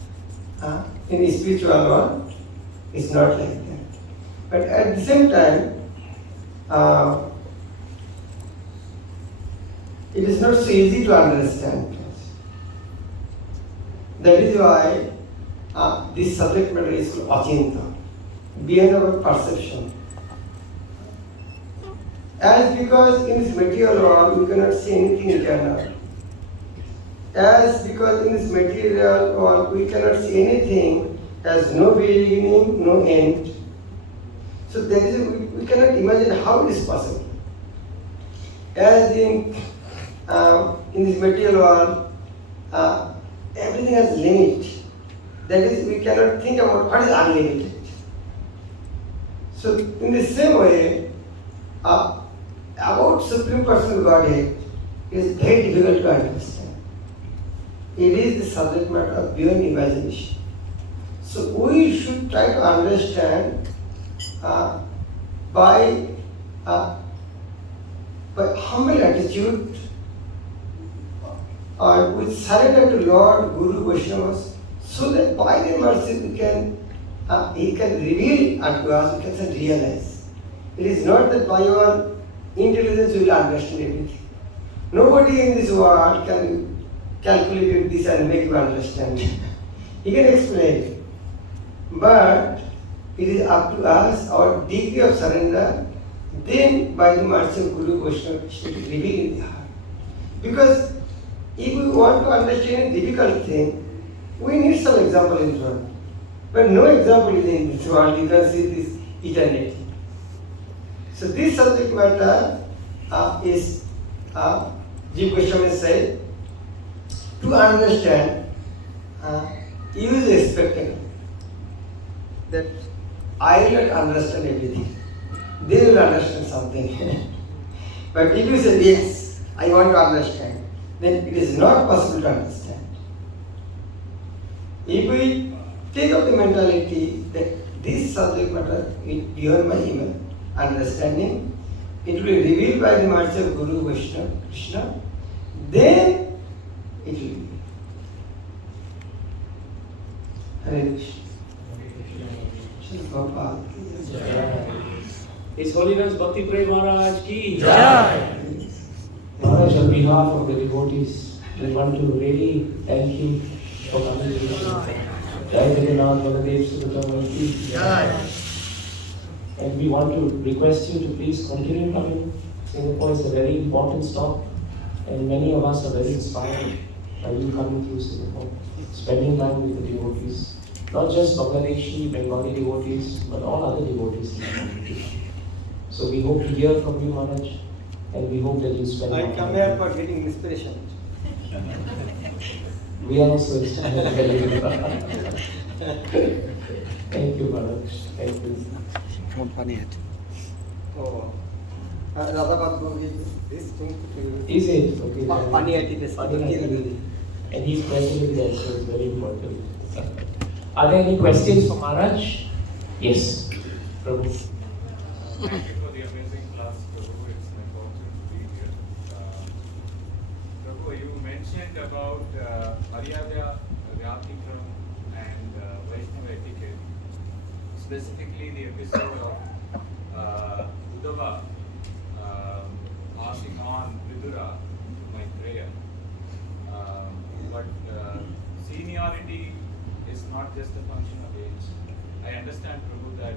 in the spiritual world, it's not like that. But at the same time, it is not so easy to understand. That is why this subject matter is called achinta, beyond our perception. As because in this material world we cannot see anything eternal. As because in this material world we cannot see anything has no beginning, no end. So there is we cannot imagine how it is possible. As in this material world, everything has limit. That is, we cannot think about what is unlimited. So in the same way, about Supreme Personal Godhead is very difficult to understand. It is the subject matter of beyond imagination. So we should try to understand by humble attitude or with surrender to Lord, Guru, Vaishnavas, so that by their mercy we can, He can reveal unto us, we can realize. It is not that by your intelligence you will understand everything. Nobody in this world can calculate this and make you understand. He can explain. But it is up to us, our degree of surrender, then by the mercy of Guru Vaishnava, should reveal in the heart. Because if we want to understand a difficult thing, we need some example in front. But no example is in this world, you can see this eternity. So this subject matter is, Jiva Goswami said, to understand, use a spectacle. That I will not understand everything. They will understand something. But if you say, yes, I want to understand, then it is not possible to understand. If we take up the mentality that this subject matter is beyond my understanding, it will be revealed by the mercy of Guru Vaishnava, Krishna, then it will be. Harekrishna. His Holiness Bhakti Premanjana ki Jai. Maharaj, on behalf of the devotees, we want to really thank you for coming to this. Jai Jagannath Baladev Subhadra ki Jai. And we want to request you to please continue coming. Singapore is a very important stop, and many of us are very inspired by you coming through Singapore, spending time with the devotees. Not just Bangladeshi, Bengali devotees, but all other devotees. So we hope to hear from you, Maharaj, and we hope that you spend I time. come here for getting inspiration. We are also inspired. Thank you, Maharaj. Thank you. Oh, Radha this thing. Is it? Okay. Paniyati, this Paniyati. And he's present there, so it's very important. Are there any questions for Maharaj? Yes. Prabhu. Thank you for the amazing class, Prabhu. It's my fortune to be here. Prabhu, you mentioned about Maryada, Vyaktikram, and Vaishnava etiquette. Specifically, the episode of Uddhava passing on Vidura to Maitreya. But seniority is not just a function of age. I understand, Prabhu, that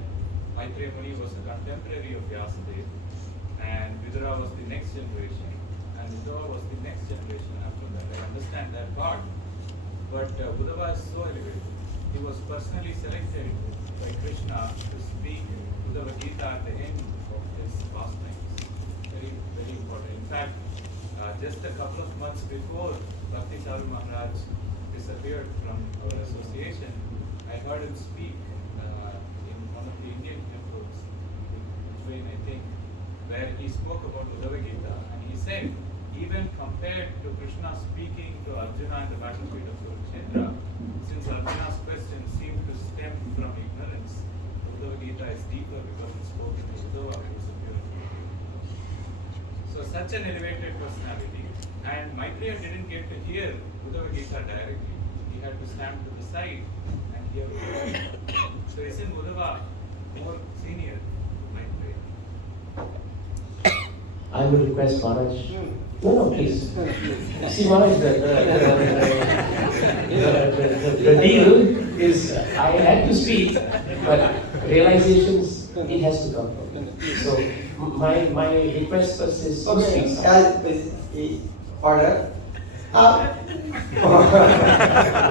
Maitreya Muni was a contemporary of Vyasadeva, and Vidura was the next generation, and Uddhava was the next generation after that. I understand that part. But Uddhava is so elevated. He was personally selected by Krishna to speak Uddhava Gita at the end of his pastimes. Very, very important. In fact, just a couple of months before Bhakti Charu Maharaj disappeared from our association, I heard him speak in one of the Indian temples, in I think, where he spoke about Uddhava Gita, and he said, even compared to Krishna speaking to Arjuna in the battlefield of Kurukshetra, Indra, since Arjuna's question seemed to stem from ignorance, Uddhava Gita is deeper because it spoke to Uddhava, who is a pure. So such an elevated personality, and Maitreya didn't get to hear Uddhava Gita directly. He had to stand to the side and hear Uddhava. So isn't Uddhava more senior to Maitreya? I will request Maharaj. No, please. See, Maharaj, the deal is I had to speak, but realizations, it has to come from me. So, my request first is to speak Okay, something. as order.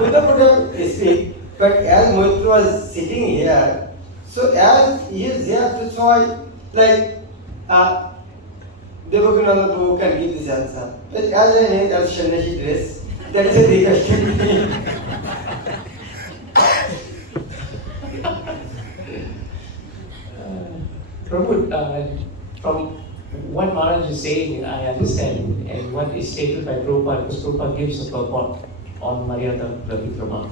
Buddha would have speak, but as Mohit was sitting here, so as he is here to show, like, Devakinandan Prabhu can give this answer. But as I know, as Sannyasi dress, that is a request to me. Prabhu, from what Maharaj is saying, I understand, and what is stated by Prabhupada, because Prabhupada gives a purport on Maryada Ravikrama.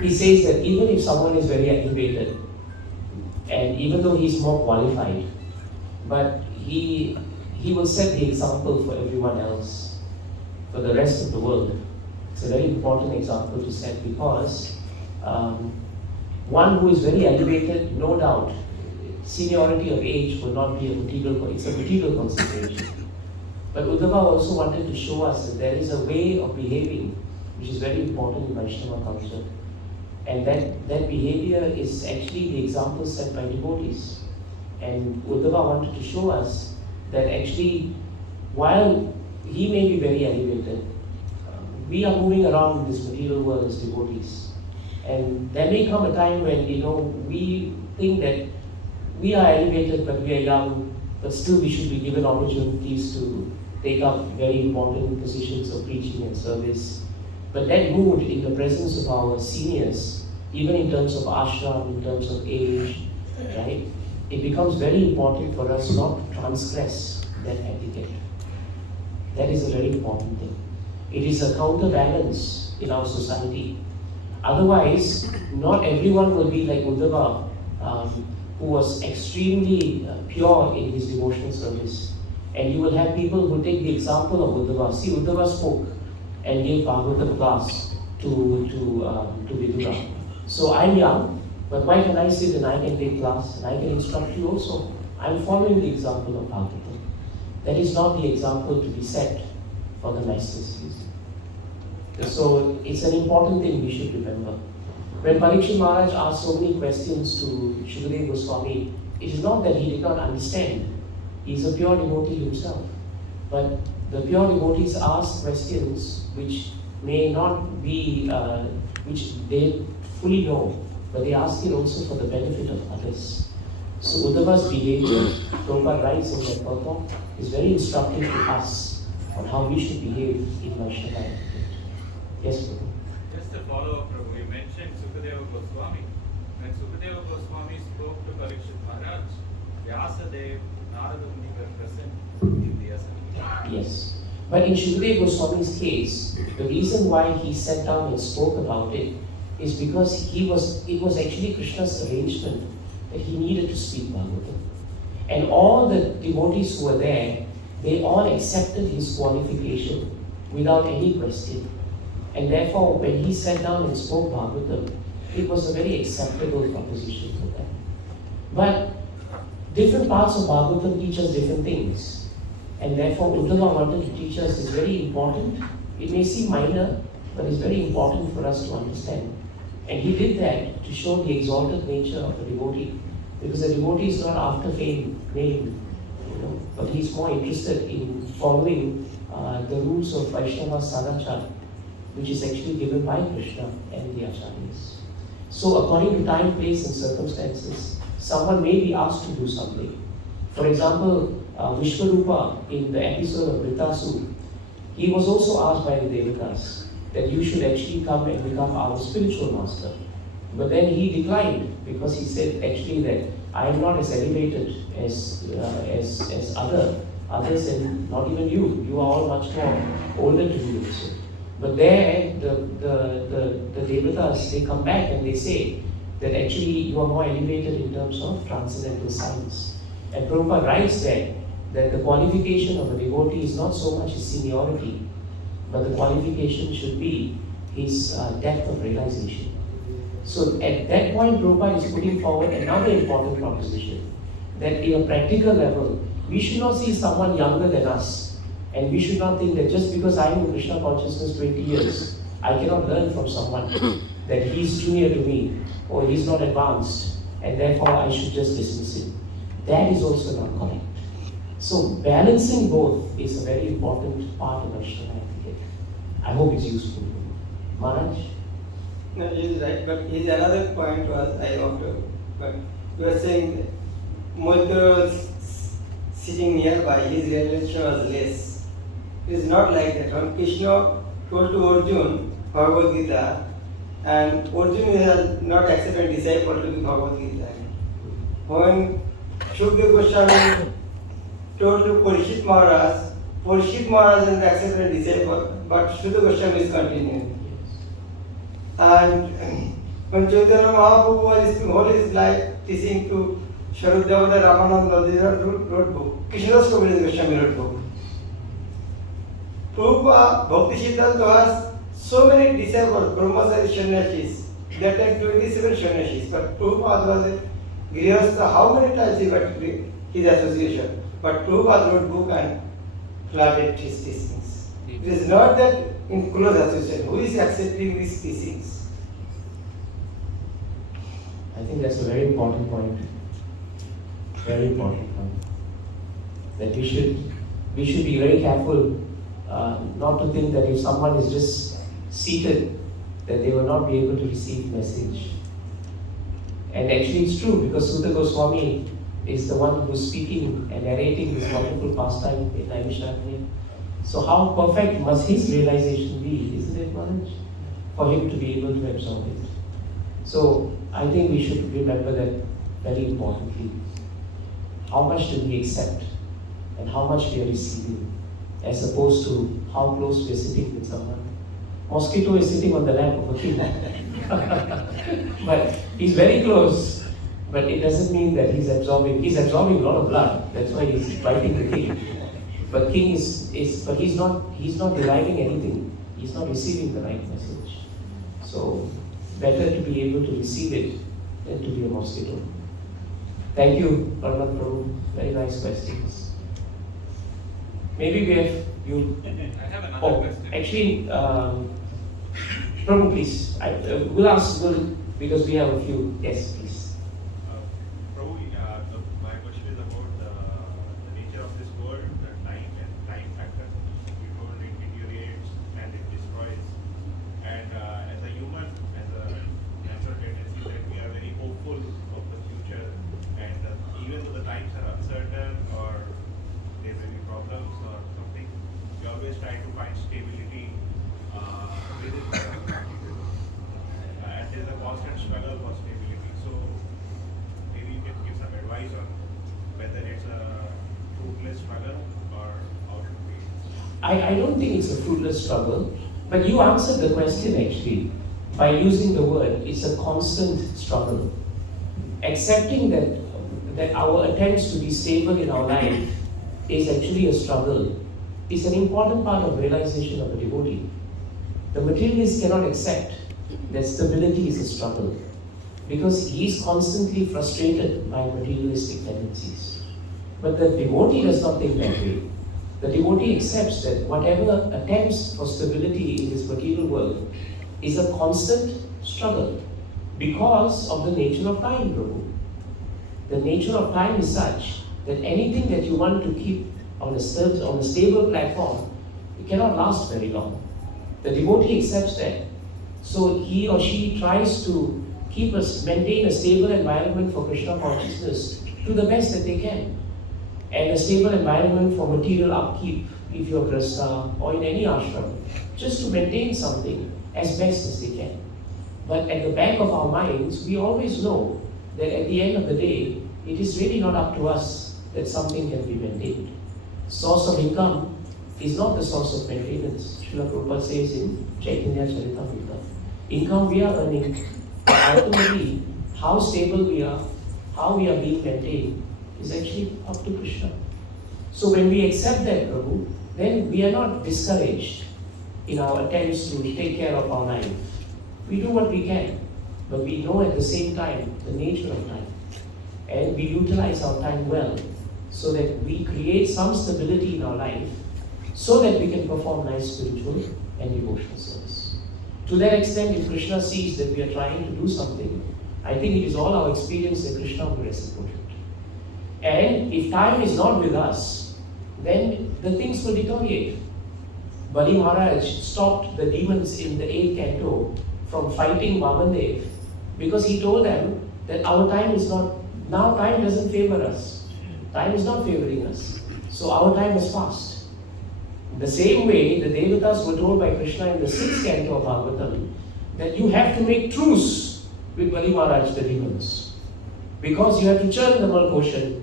He says that even if someone is very elevated, and even though he's more qualified, but he will set the example for everyone else, for the rest of the world. It's a very important example to set because one who is very elevated, no doubt, seniority of age will not be a material, it's a material consideration. But Uddhava also wanted to show us that there is a way of behaving which is very important in Vaishnava culture. And that behavior is actually the example set by devotees. And Uddhava wanted to show us that actually, while he may be very elevated, we are moving around in this material world as devotees. And there may come a time when, we think that we are elevated but we are young, but still we should be given opportunities to take up very important positions of preaching and service. But that mood in the presence of our seniors, even in terms of ashram, in terms of age, right? It becomes very important for us not to transgress that etiquette. That is a very important thing. It is a counterbalance in our society. Otherwise, not everyone will be like Uddhava, who was extremely pure in his devotional service. And you will have people who take the example of Uddhava. See, Uddhava spoke and gave bhagavatam class to Vidura. So I'm young, but why can I sit and I can take class and I can instruct you also? I'm following the example of bhagavatam. That is not the example to be set for the masters. So it's an important thing we should remember. When Parikshit Maharaj asked so many questions to Shukadeva Goswami, it is not that he did not understand. He is a pure devotee himself. But the pure devotees ask questions which may not be, which they fully know, but they ask it also for the benefit of others. So Uddhava's behavior, Prabhupada writes in that purport, is very instructive to us on how we should behave in Vaishnava etiquette. Yes, Prabhu. Just a follow-up, Prabhu. You mentioned Sukadeva Goswami. When Sukadeva Goswami spoke to Parikshit Maharaj, Vyasadev, Narada Muni were present in the assembly. Yes. But in Shukadeva Goswami's case, the reason why he sat down and spoke about it is because it was actually Krishna's arrangement that he needed to speak Bhagavatam. And all the devotees who were there, they all accepted his qualification without any question. And therefore, when he sat down and spoke Bhagavatam, it was a very acceptable proposition for them. But different parts of Bhagavatam teach us different things. And therefore, Uddhava wanted to teach us is very important. It may seem minor, but it's very important for us to understand. And he did that to show the exalted nature of the devotee. Because the devotee is not after fame, name, but he's more interested in following the rules of Vaishnava Sadachara, which is actually given by Krishna and the Acharyas. So according to time, place and circumstances, someone may be asked to do something. For example, Vishwarupa in the episode of Vritasu, he was also asked by the Devatas that you should actually come and become our spiritual master. But then he declined because he said actually that I am not as elevated as others and not even you. You are all much more older to me also. But there, the devatas, they come back and they say that actually you are more elevated in terms of transcendental science. And Prabhupada writes there that the qualification of a devotee is not so much his seniority, but the qualification should be his depth of realization. So at that point, Prabhupada is putting forward another important proposition, that in a practical level, we should not see someone younger than us. And we should not think that just because I am in Krishna consciousness 20 years, I cannot learn from someone, that he is junior to me, or he is not advanced, and therefore I should just dismiss him. That is also not correct. So balancing both is a very important part of Vaishnava etiquette. I hope it's useful. Maharaj? No, he is right, but his another point was, I want to, but you were saying that Moitra was sitting nearby, his realization was less. It is not like that. When Krishna told to Arjuna Bhagavad Gita, and Arjuna has not accepted a disciple to be Bhagavad Gita. When Shukdev Goswami told to Parishit Maharaj has accepted a disciple, but Shukdev Goswami is continuing. And when Chaitanya Mahaprabhu was speaking all his life, teaching to Sharudavada Ramananda, they wrote book. Krishnadas Kaviraj Goswami wrote book. Prabhupada, Bhakti Siddhanta has so many disciples, Brahmachari Sannyasis. That time 27 Sannyasis. But Prabhupada was a Grihastha. How many times he got his association? But Prabhupada wrote book and flooded his teachings. It is not that in close association. Who is accepting these teachings? I think that's a very important point. Very important point. That we should be very careful not to think that if someone is just seated, that they will not be able to receive message. And actually it's true, because Sutta Goswami is the one who's speaking and narrating this wonderful pastime in Naimisharanya. So how perfect must his realization be, isn't it, Maharaj? For him to be able to absorb it. So I think we should remember that very importantly. How much do we accept and how much we are receiving, as opposed to how close we are sitting with someone. Mosquito is sitting on the lap of a king. But he's very close. But it doesn't mean that he's absorbing a lot of blood. That's why he's biting the king. But king but he's not deriving anything. He's not receiving the right message. So better to be able to receive it than to be a mosquito. Thank you, Parmat Prabhu. Very nice questions. Maybe we have you. I have another question. Actually, Prabhu, please. We'll ask because we have a few. Yes, please. Prabhu, my question is about the nature of this world, the time factor. We told it deteriorates and it destroys. And as a human, as a natural tendency, that we are very hopeful of the future. And even though the times are uncertain or there may be problems or something, we always try to find stability within the and there is a constant struggle for stability. So maybe you can give some advice on whether it's a fruitless struggle or how to be. I don't think it's a fruitless struggle, but you answered the question actually by using the word, it's a constant struggle. Accepting that our attempts to be stable in our life is actually a struggle is an important part of realization of a devotee. The materialist cannot accept that stability is a struggle because he is constantly frustrated by materialistic tendencies. But the devotee does not think that way. The devotee accepts that whatever attempts for stability in this material world is a constant struggle because of the nature of time, Prabhu. The nature of time is such that anything that you want to keep on a stable platform, it cannot last very long. The devotee accepts that. So he or she tries to maintain a stable environment for Krishna consciousness to the best that they can. And a stable environment for material upkeep, if you're Krishna or in any ashram, just to maintain something as best as they can. But at the back of our minds, we always know that at the end of the day, it is really not up to us that something can be maintained. Source of income, is not the source of maintenance. Srila Prabhupada says in Chaitanya Charitamrita, income we are earning, ultimately how stable we are, how we are being maintained is actually up to Krishna. So when we accept that, Prabhu, then we are not discouraged in our attempts to take care of our life. We do what we can, but we know at the same time the nature of time. And we utilize our time well so that we create some stability in our life so that we can perform nice spiritual and devotional service. To that extent, if Krishna sees that we are trying to do something, I think it is all our experience that Krishna will reciprocate. And if time is not with us, then the things will deteriorate. Bali Maharaj stopped the demons in the 8th canto from fighting Vamandev because he told them that our time is not, now time doesn't favor us. Time is not favoring us. So our time is past. The same way the Devatas were told by Krishna in the 6th canto of Bhagavatam that you have to make truce with Bali Maharaj, the demons. Because you have to churn the milk ocean.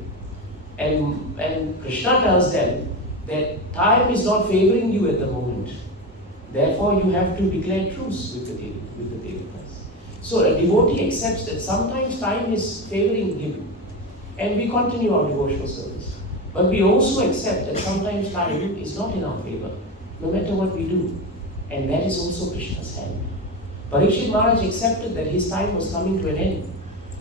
And Krishna tells them that time is not favoring you at the moment. Therefore, you have to declare truce with the Devatas. So a devotee accepts that sometimes time is favoring him, and we continue our devotional service. But we also accept that sometimes time is not in our favor, no matter what we do. And that is also Krishna's hand. Parikshit Maharaj accepted that his time was coming to an end.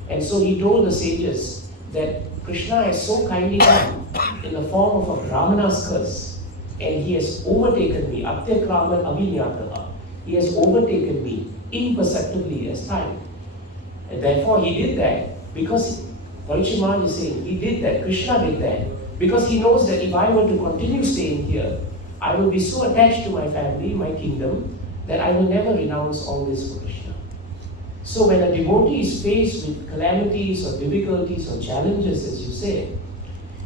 And so he told the sages that Krishna has so kindly come in the form of a Brahmana's curse, and he has overtaken me, Atyakraman Avinyataha. He has overtaken me imperceptibly as time. And therefore he did that because, Parikshit Maharaj is saying, he did that, Krishna did that, because he knows that if I were to continue staying here, I will be so attached to my family, my kingdom, that I will never renounce all this for Krishna. So when a devotee is faced with calamities or difficulties or challenges, as you say,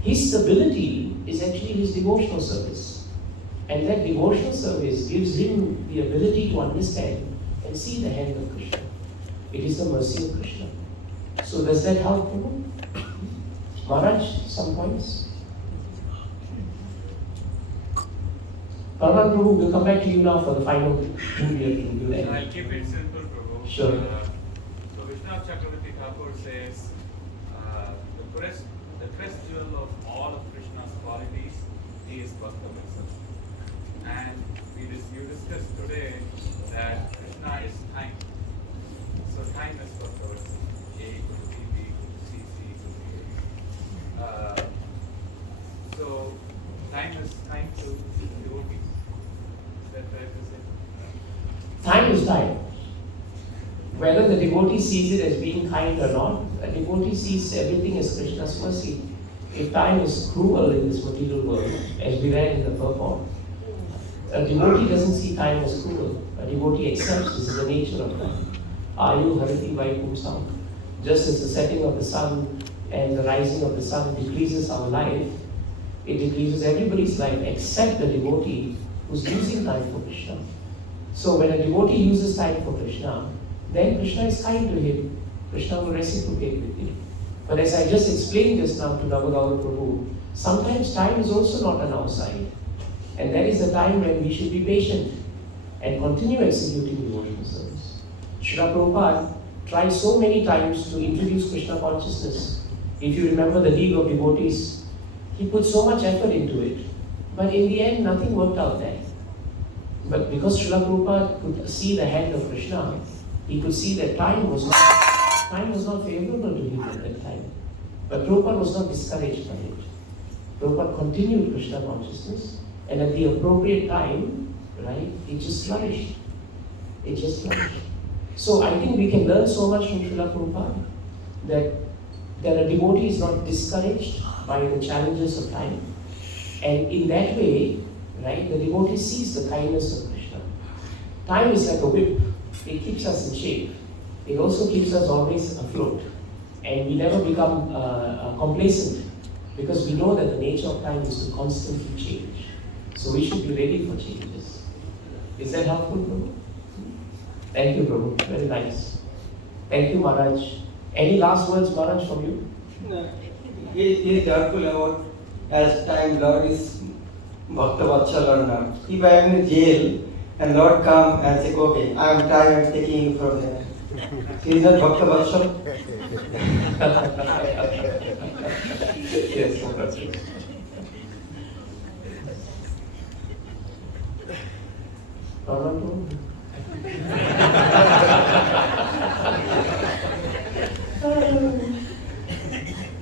his stability is actually his devotional service. And that devotional service gives him the ability to understand and see the hand of Krishna. It is the mercy of Krishna. So does that help you? Maharaj, some points? Parman Prabhu, we'll come back to you now for the final thing we have to do. I'll keep it simple, Prabhu. Sure. So Vishnu Chakravarti Thakur says, the crest jewel of all of Krishna's qualities is Bhakti himself. And you discussed today that Krishna is time. So time is Bhakti. A equal to B, B equal to C, C equal to A. So time is time to devotees. Is that fair to say? Time is time. Whether the devotee sees it as being kind or not, a devotee sees everything as Krishna's mercy. If time is cruel in this material world, as we read in the purport, a devotee doesn't see time as cruel. A devotee accepts this is the nature of time. Ayu harati vaikumsam. Just as the setting of the sun and the rising of the sun decreases our life, it decreases everybody's life except the devotee who's using time for Krishna. So when a devotee uses time for Krishna, then Krishna is kind to him. Krishna will reciprocate with him. But as I just explained just now to Navagaura Prabhu, sometimes time is also not on our side. And that is the time when we should be patient and continue executing devotional service. Srila Prabhupada tried so many times to introduce Krishna consciousness. If you remember the League of Devotees, he put so much effort into it. But in the end, nothing worked out there. But because Srila Prabhupada could see the hand of Krishna, he could see that time was not favorable to him at that time. But Prabhupada was not discouraged by it. Prabhupada continued Krishna consciousness, and at the appropriate time, right, it just flourished. It just flourished. So I think we can learn so much from Srila Prabhupada that a devotee is not discouraged by the challenges of time. And in that way, right, the devotee sees the kindness of Krishna. Time is like a whip. It keeps us in shape. It also keeps us always afloat. And we never become complacent because we know that the nature of time is to constantly change. So we should be ready for changes. Is that helpful, Prabhu? Thank you, Prabhu. Very nice. Thank you, Maharaj. Any last words, Maharaj, from you? He is doubtful about as time Lord is Bhakta Vatsalanda. If I am in jail and Lord come and say, okay, I am tired taking you from there. He is not Bhakta Vatsal. Yes, that's right.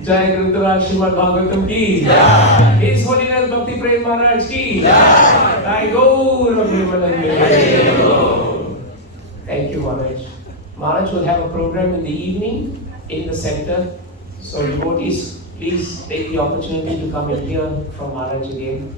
Jai Gurudara Srimad Bhagavatam ki Jai. His Holiness Bhakti Prem Maharaj ki Jai. Jai Gaur Thank you, Maharaj. Maharaj will have a program in the evening in the center. So devotees, please take the opportunity to come and hear from Maharaj again.